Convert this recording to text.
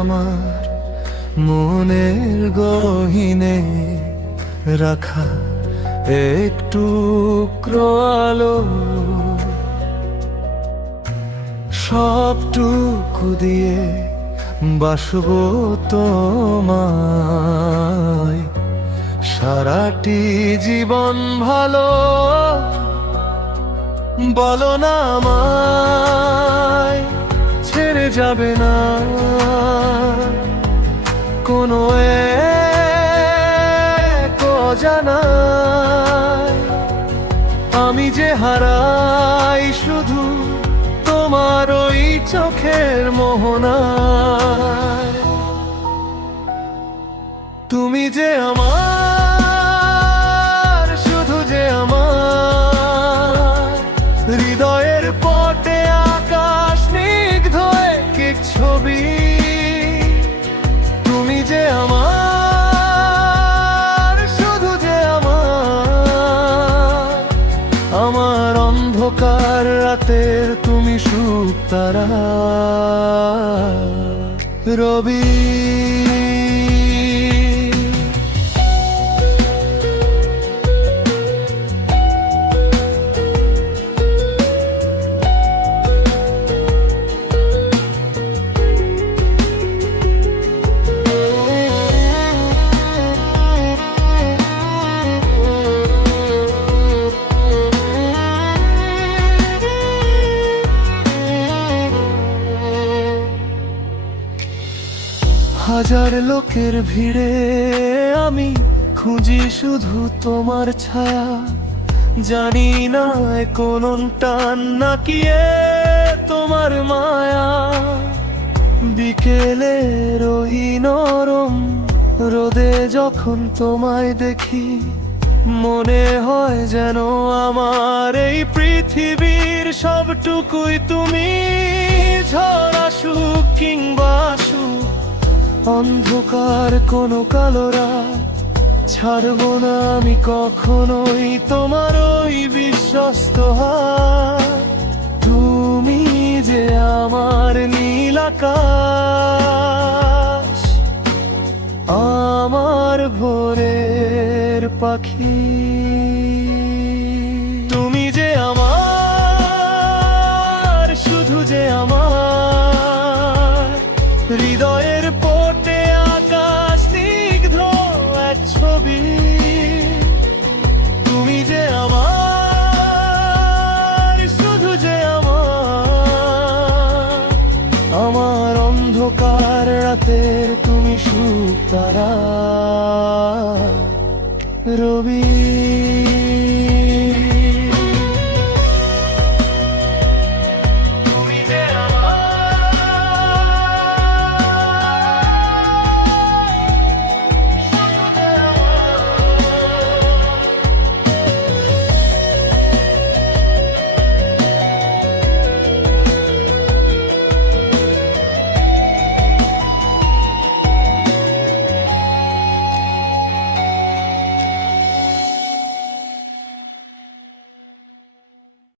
আমার মনের গহীনে রাখা একটু আলো, সবটুকু দিয়ে বাসবো তোমায় সারাটি জীবন। ভালো বলো না আমায় ছেড়ে যাবে না কোনো এক অজানায়। আমি যে হারাই শুধু তোমার ওই চোখের মোহনায়। তুমি যে আমার, শুধু যে আমার হৃদয়ের পটে আকাশ স্নিগ্ধ এক ছবি। তুমি যে আমার, শুধু যে আমার অন্ধকার রাতের তুমি সুখ তারা রবি। হাজার লোকের ভিড়ে আমি খুঁজি শুধু তোমার ছায়া। জানি না কোন টান নাকি তোমার মায়া। বিকেলের ওই নরম রোদে যখন তোমায় দেখি, মনে হয় যেন আমার এই পৃথিবীর সবটুকুই তুমি। ঝড় আসুক কিংবা আসুক অন্ধকার কোনো কালো রাত, ছাড়বো না আমি কখনোই তোমার ওই বিশ্বস্ত হাত। তুমি যে আমার নীল আকাশ, আমার ভোরের পাখি। তুমি যে আমার, শুধু যে আমার হৃদয়ের পটে আকাশ স্নিগ্ধ এক ছবি। তুমি যে আমার, শুধু যে আমার অন্ধকার রাতের তুমি সুখ তারা।